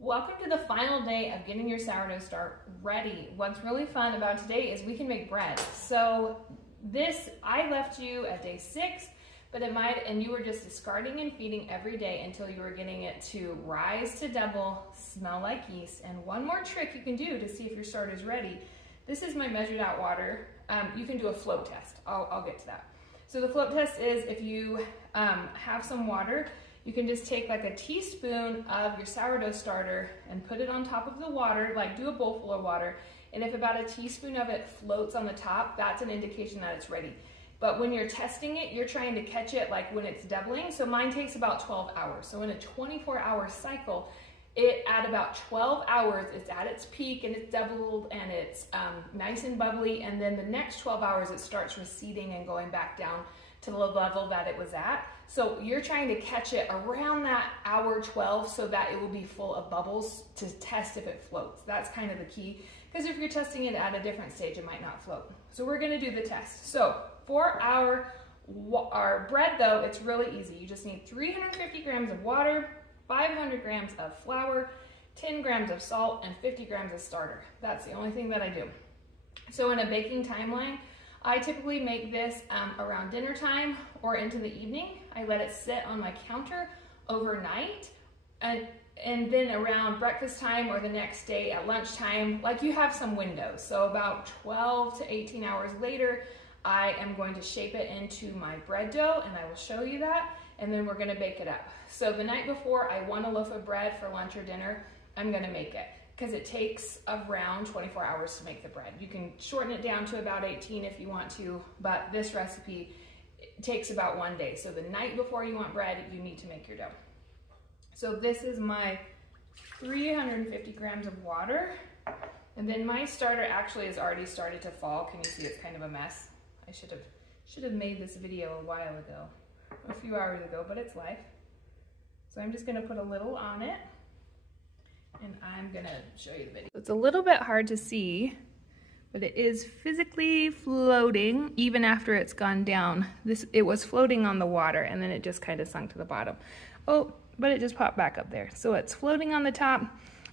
Welcome to the final day of getting your sourdough start ready. What's really fun about today is we can make bread. So I left you at day 6, but and you were just discarding and feeding every day until you were getting it to rise to double, smell like yeast. And one more trick you can do to see if your starter is ready. This is my measured out water. You can do a float test. I'll get to that. So the float test is if you have some water, you can just take like a teaspoon of your sourdough starter and put it on top of the water, like do a bowl full of water. And if about a teaspoon of it floats on the top, that's an indication that it's ready. But when you're testing it, you're trying to catch it like when it's doubling. So mine takes about 12 hours. So in a 24-hour cycle, at about 12 hours, it's at its peak and it's doubled and it's nice and bubbly. And then the next 12 hours, it starts receding and going back down to the level that it was at. So you're trying to catch it around that hour 12 so that it will be full of bubbles to test if it floats. That's kind of the key, because if you're testing it at a different stage, it might not float. So we're gonna do the test. So for our bread though, it's really easy. You just need 350 grams of water, 500 grams of flour, 10 grams of salt, and 50 grams of starter. That's the only thing that I do. So in a baking timeline, I typically make this around dinner time or into the evening. I let it sit on my counter overnight, and then around breakfast time or the next day at lunchtime, like you have some windows. So about 12 to 18 hours later, I am going to shape it into my bread dough, and I will show you that, and then we're gonna bake it up. So the night before I want a loaf of bread for lunch or dinner, I'm gonna make it, because it takes around 24 hours to make the bread. You can shorten it down to about 18 if you want to, but this recipe takes about 1 day. So the night before you want bread, you need to make your dough. So this is my 350 grams of water. And then my starter actually has already started to fall. Can you see it's kind of a mess? I should have made this video a while ago, a few hours ago, but it's life. So I'm just gonna put a little on it, and I'm gonna show you the video. It's a little bit hard to see, but it is physically floating even after it's gone down. It was floating on the water, and then it just kind of sunk to the bottom. Oh, but it just popped back up there. So it's floating on the top.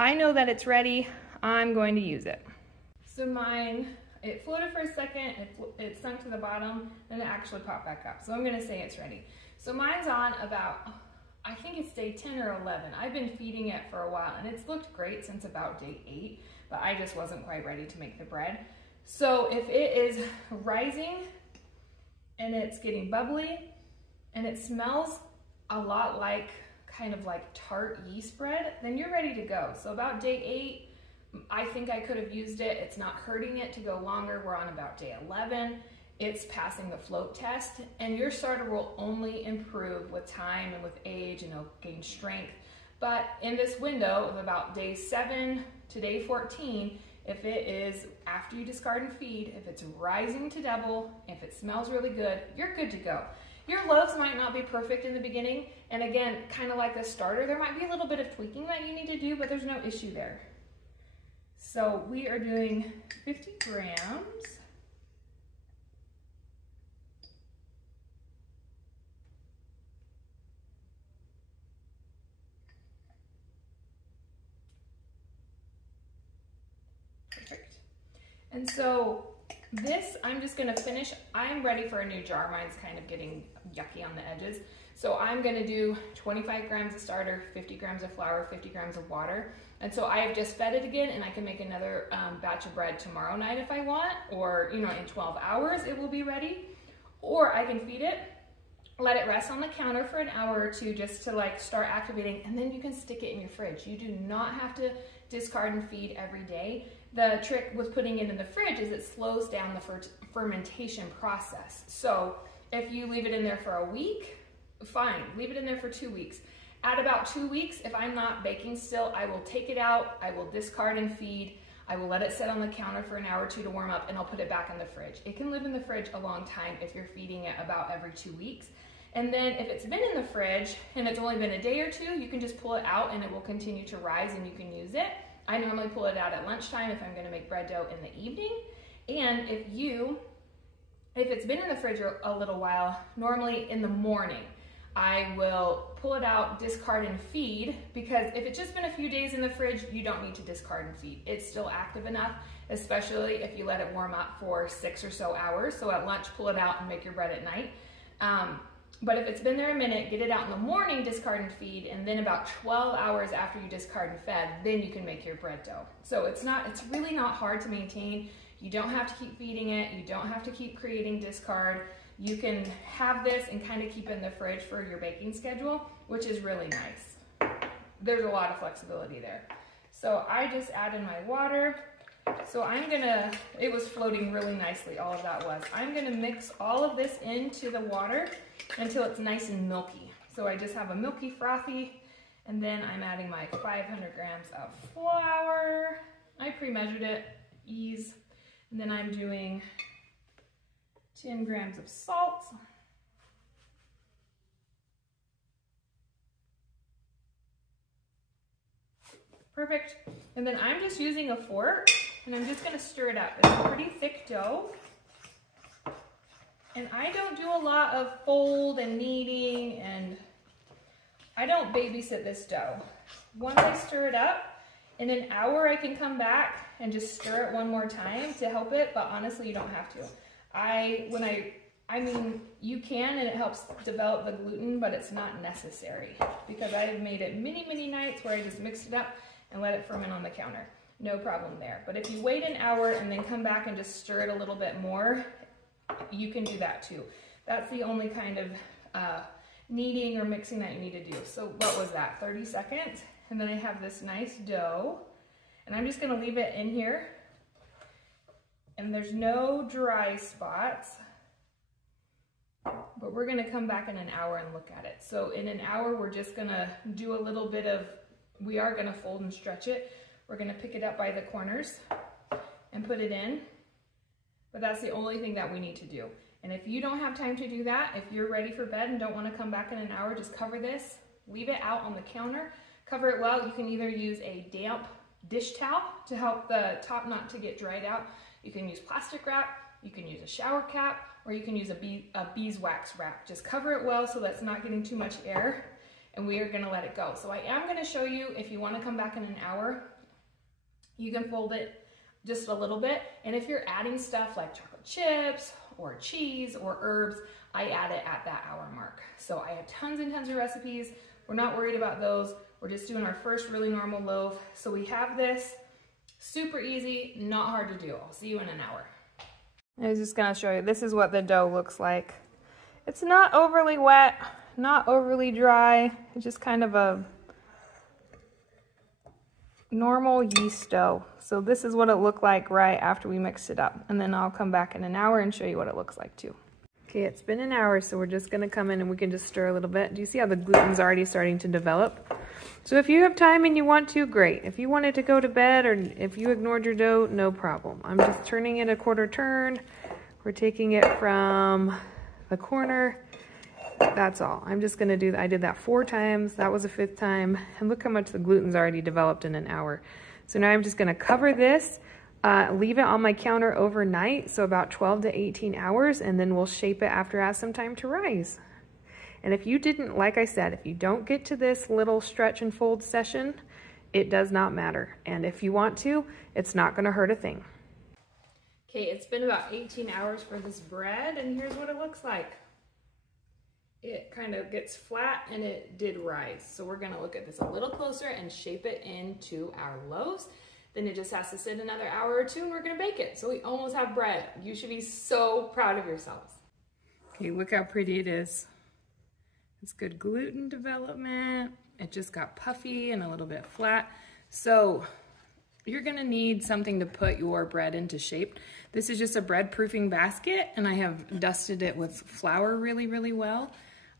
I know that it's ready. I'm going to use it. So mine, it floated for a second, it sunk to the bottom, and it actually popped back up. So I'm gonna say it's ready. So mine's on about, I think it's day 10 or 11. I've been feeding it for a while, and it's looked great since about day 8, but I just wasn't quite ready to make the bread. So if it is rising and it's getting bubbly and it smells a lot like kind of like tart yeast bread, then you're ready to go. So about day 8, I think I could have used it. It's not hurting it to go longer. We're on about day 11. It's passing the float test, and your starter will only improve with time and with age, and it'll gain strength. But in this window of about day 7 to day 14, if it is after you discard and feed, if it's rising to double, if it smells really good, you're good to go. Your loaves might not be perfect in the beginning, and again, kind of like the starter, there might be a little bit of tweaking that you need to do, but there's no issue there. So we are doing 50 grams. Perfect. And so this, I'm just gonna finish. I'm ready for a new jar. Mine's kind of getting yucky on the edges. So I'm gonna do 25 grams of starter, 50 grams of flour, 50 grams of water. And so I have just fed it again, and I can make another batch of bread tomorrow night if I want, or in 12 hours it will be ready. Or I can feed it, let it rest on the counter for an hour or two just to like start activating, and then you can stick it in your fridge. You do not have to discard and feed every day. The trick with putting it in the fridge is it slows down the fermentation process. So if you leave it in there for a week, fine, leave it in there for 2 weeks. At about 2 weeks, if I'm not baking still, I will take it out, I will discard and feed, I will let it sit on the counter for an hour or two to warm up, and I'll put it back in the fridge. It can live in the fridge a long time if you're feeding it about every 2 weeks. And then if it's been in the fridge and it's only been a day or two, you can just pull it out and it will continue to rise and you can use it. I normally pull it out at lunchtime if I'm gonna make bread dough in the evening. And if it's been in the fridge a little while, normally in the morning, I will pull it out, discard and feed, because if it's just been a few days in the fridge, you don't need to discard and feed. It's still active enough, especially if you let it warm up for 6 or so hours. So at lunch, pull it out and make your bread at night. But if it's been there a minute, get it out in the morning, discard and feed, and then about 12 hours after you discard and fed, then you can make your bread dough. So it's really not hard to maintain. You don't have to keep feeding it. You don't have to keep creating discard. You can have this and kind of keep it in the fridge for your baking schedule, which is really nice. There's a lot of flexibility there. So I just added my water. So it was floating really nicely, all of that was. I'm gonna mix all of this into the water until it's nice and milky. So I just have a milky frothy, and then I'm adding my 500 grams of flour. I pre-measured it, ease. And then I'm doing 10 grams of salt. Perfect. And then I'm just using a fork and I'm just gonna stir it up. It's a pretty thick dough. And I don't do a lot of fold and kneading, and I don't babysit this dough. Once I stir it up, in an hour I can come back and just stir it one more time to help it, but honestly you don't have to. I mean, you can, and it helps develop the gluten, but it's not necessary, because I've made it many nights where I just mixed it up and let it ferment on the counter. No problem there. But if you wait an hour and then come back and just stir it a little bit more, you can do that too. That's the only kind of kneading or mixing that you need to do. So what was that, 30 seconds? And then I have this nice dough, and I'm just gonna leave it in here. And there's no dry spots, but we're gonna come back in an hour and look at it. So in an hour, we're just gonna do a little bit of, we are gonna fold and stretch it. We're gonna pick it up by the corners and put it in, but that's the only thing that we need to do. And if you don't have time to do that, if you're ready for bed and don't wanna come back in an hour, just cover this, leave it out on the counter, cover it well. You can either use a damp dish towel to help the top not to get dried out. You can use plastic wrap, you can use a shower cap, or you can use a beeswax wrap. Just cover it well so that's not getting too much air, and we are gonna let it go. So I am gonna show you, if you wanna come back in an hour, you can fold it just a little bit. And if you're adding stuff like chocolate chips or cheese or herbs, I add it at that hour mark. So I have tons and tons of recipes. We're not worried about those. We're just doing our first really normal loaf. So we have this, super easy, not hard to do. I'll see you in an hour. I was just gonna show you, this is what the dough looks like. It's not overly wet, not overly dry. It's just kind of a normal yeast dough. So this is what it looked like right after we mixed it up. And then I'll come back in an hour and show you what it looks like too. Okay, it's been an hour, so we're just gonna come in and we can just stir a little bit. Do you see how the gluten's already starting to develop? So if you have time and you want to, great. If you wanted to go to bed, or if you ignored your dough, no problem. I'm just turning it a quarter turn. We're taking it from the corner. That's all. I'm just gonna do that. I did that 4 times. That was a 5th time. And look how much the gluten's already developed in an hour. So now I'm just gonna cover this, leave it on my counter overnight, so about 12 to 18 hours, and then we'll shape it after it has some time to rise. And if you didn't, like I said, if you don't get to this little stretch and fold session, it does not matter. And if you want to, it's not gonna hurt a thing. Okay, it's been about 18 hours for this bread, and here's what it looks like. It kind of gets flat and it did rise. So we're gonna look at this a little closer and shape it into our loaves. Then it just has to sit another hour or 2 and we're gonna bake it. So we almost have bread. You should be so proud of yourselves. Okay, look how pretty it is. It's good gluten development. It just got puffy and a little bit flat. So you're gonna need something to put your bread into shape. This is just a bread proofing basket, and I have dusted it with flour really well.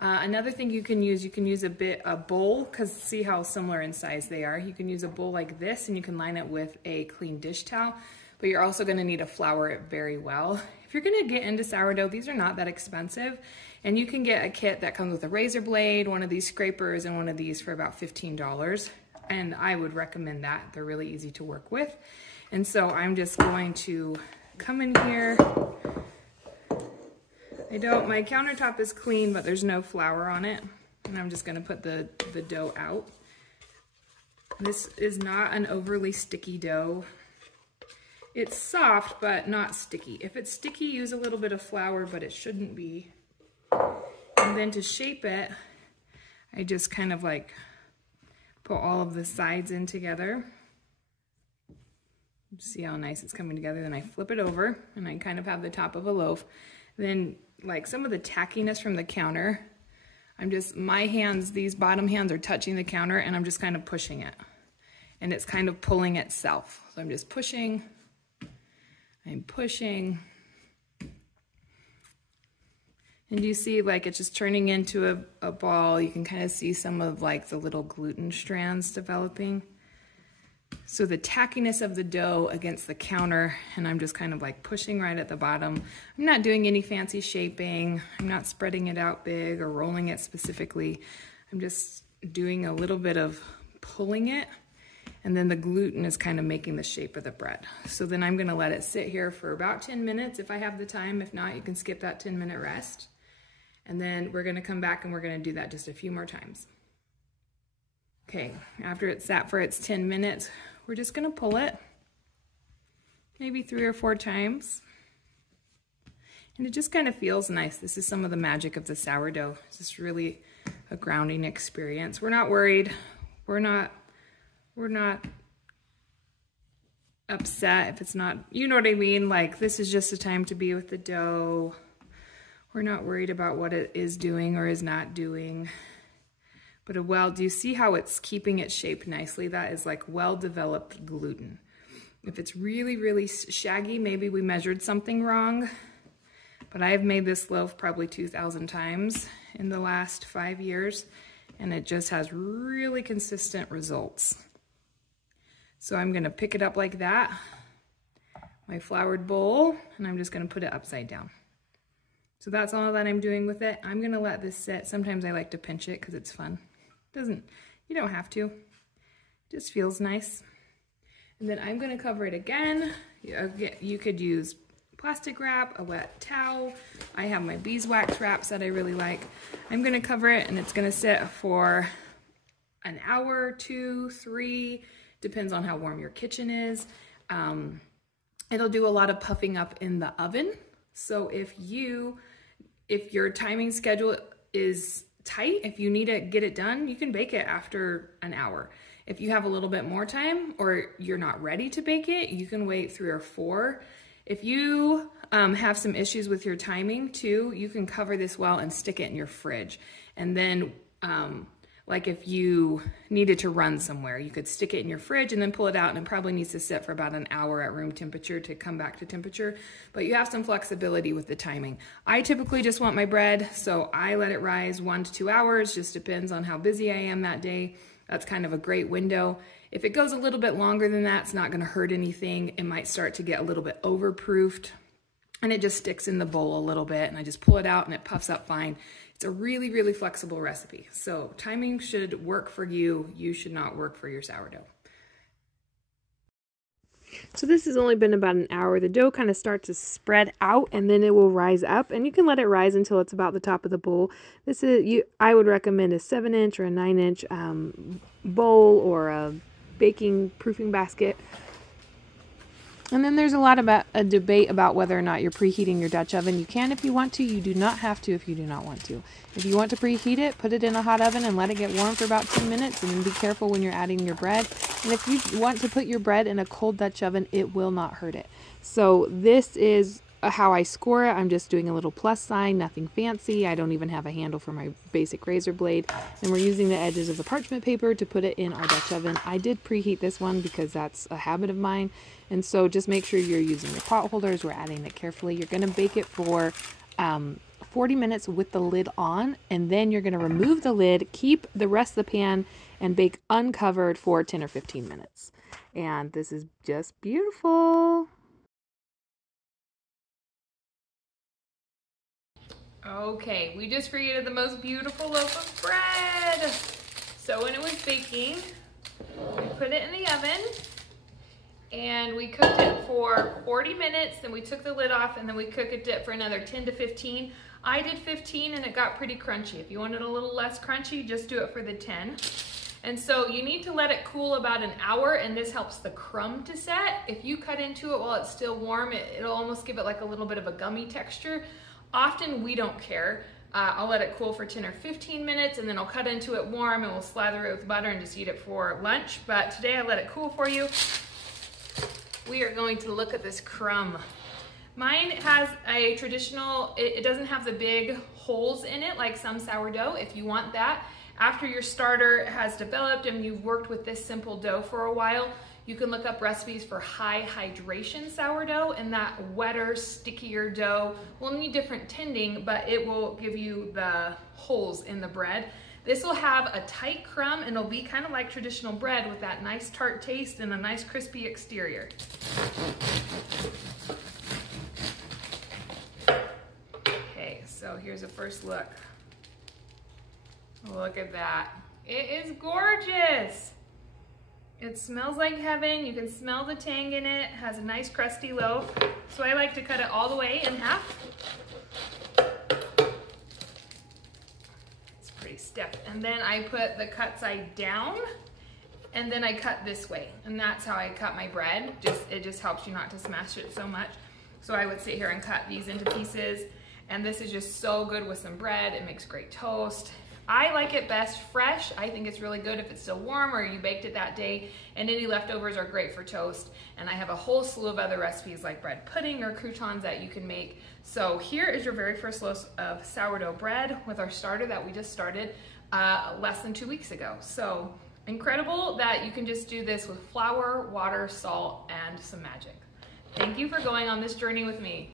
Another thing you can use a bowl, because see how similar in size they are. You can use a bowl like this, and you can line it with a clean dish towel, but you're also gonna need to flour it very well. If you're gonna get into sourdough, these are not that expensive, and you can get a kit that comes with a razor blade, one of these scrapers, and one of these for about $15. And I would recommend that. They're really easy to work with. And so I'm just going to come in here. My countertop is clean, but there's no flour on it. And I'm just gonna put the dough out. This is not an overly sticky dough. It's soft, but not sticky. If it's sticky, use a little bit of flour, but it shouldn't be. And then to shape it, I just kind of like put all of the sides in together. See how nice it's coming together. Then I flip it over and I kind of have the top of a loaf. Then like some of the tackiness from the counter, my hands, these bottom hands are touching the counter and I'm just kind of pushing it. And it's kind of pulling itself. So I'm just pushing, I'm pushing. And you see like it's just turning into a ball. You can kind of see some of like the little gluten strands developing. So the tackiness of the dough against the counter, and I'm just kind of like pushing right at the bottom. I'm not doing any fancy shaping. I'm not spreading it out big or rolling it specifically. I'm just doing a little bit of pulling it, and then the gluten is kind of making the shape of the bread. So then I'm gonna let it sit here for about 10 minutes if I have the time. If not, you can skip that 10-minute rest. And then we're gonna come back and we're gonna do that just a few more times. Okay, after it's sat for its 10 minutes, we're just gonna pull it maybe 3 or 4 times. And it just kind of feels nice. This is some of the magic of the sourdough. It's just really a grounding experience. We're not worried. We're not upset if it's not, you know what I mean? Like, this is just a time to be with the dough. We're not worried about what it is doing or is not doing. But do you see how it's keeping its shape nicely? That is like well-developed gluten. If it's really, really shaggy, maybe we measured something wrong. But I've made this loaf probably 2,000 times in the last 5 years, and it just has really consistent results. So I'm gonna pick it up like that, my floured bowl, and I'm just gonna put it upside down. So that's all that I'm doing with it. I'm gonna let this sit. Sometimes I like to pinch it because it's fun. You don't have to. It just feels nice. And then I'm gonna cover it again. You could use plastic wrap, a wet towel. I have my beeswax wraps that I really like. I'm gonna cover it and it's gonna sit for an hour, 2, 3, depends on how warm your kitchen is. It'll do a lot of puffing up in the oven. So if your timing schedule is tight, if you need to get it done, you can bake it after an hour. If you have a little bit more time or you're not ready to bake it, you can wait 3 or 4. If you have some issues with your timing too, you can cover this well and stick it in your fridge. And then like if you needed to run somewhere, you could stick it in your fridge and then pull it out, and it probably needs to sit for about an hour at room temperature to come back to temperature, but you have some flexibility with the timing. I typically just want my bread, so I let it rise 1 to 2 hours, just depends on how busy I am that day. That's kind of a great window. If it goes a little bit longer than that, it's not gonna hurt anything. It might start to get a little bit overproofed, and it just sticks in the bowl a little bit, and I just pull it out and it puffs up fine. It's a really, really flexible recipe. So timing should work for you. You should not work for your sourdough. So this has only been about an hour. The dough kind of starts to spread out and then it will rise up, and you can let it rise until it's about the top of the bowl. I would recommend a 7-inch or a 9-inch bowl or a baking proofing basket. And then there's a lot about a debate about whether or not you're preheating your Dutch oven. You can if you want to. You do not have to if you do not want to. If you want to preheat it, put it in a hot oven and let it get warm for about 10 minutes, and then be careful when you're adding your bread. And if you want to put your bread in a cold Dutch oven, it will not hurt it. So this is how I score it. I'm just doing a little plus sign, nothing fancy. I don't even have a handle for my basic razor blade. And we're using the edges of the parchment paper to put it in our Dutch oven. I did preheat this one because that's a habit of mine. And so just make sure you're using your pot holders. We're adding it carefully. You're going to bake it for 40 minutes with the lid on, and then you're going to remove the lid, keep the rest of the pan, and bake uncovered for 10 or 15 minutes. And this is just beautiful. Okay, we just created the most beautiful loaf of bread. So when it was baking, we put it in the oven and we cooked it for 40 minutes. Then we took the lid off and then we cooked it for another 10 to 15. I did 15 and it got pretty crunchy. If you want it a little less crunchy, just do it for the 10. And so you need to let it cool about an hour, and this helps the crumb to set. If you cut into it while it's still warm, it'll almost give it like a little bit of a gummy texture. Often we don't care. I'll let it cool for 10 or 15 minutes, and then I'll cut into it warm and we'll slather it with butter and just eat it for lunch. But today I let it cool for you. We are going to look at this crumb. Mine has a traditional, it doesn't have the big holes in it like some sourdough. If you want that, after your starter has developed and you've worked with this simple dough for a while, you can look up recipes for high hydration sourdough, and that wetter, stickier dough will need different tending, but it will give you the holes in the bread. This will have a tight crumb, and it'll be kind of like traditional bread with that nice tart taste and a nice crispy exterior. Okay, so here's a first look. Look at that. It is gorgeous. It smells like heaven. You can smell the tang in it. It has a nice crusty loaf. So I like to cut it all the way in half. It's pretty stiff. And then I put the cut side down, and then I cut this way. And that's how I cut my bread. It just helps you not to smash it so much. So I would sit here and cut these into pieces. And this is just so good with some bread. It makes great toast. I like it best fresh. I think it's really good if it's still warm or you baked it that day, and any leftovers are great for toast. And I have a whole slew of other recipes like bread pudding or croutons that you can make. So here is your very first loaf of sourdough bread with our starter that we just started less than 2 weeks ago. So incredible that you can just do this with flour, water, salt, and some magic. Thank you for going on this journey with me.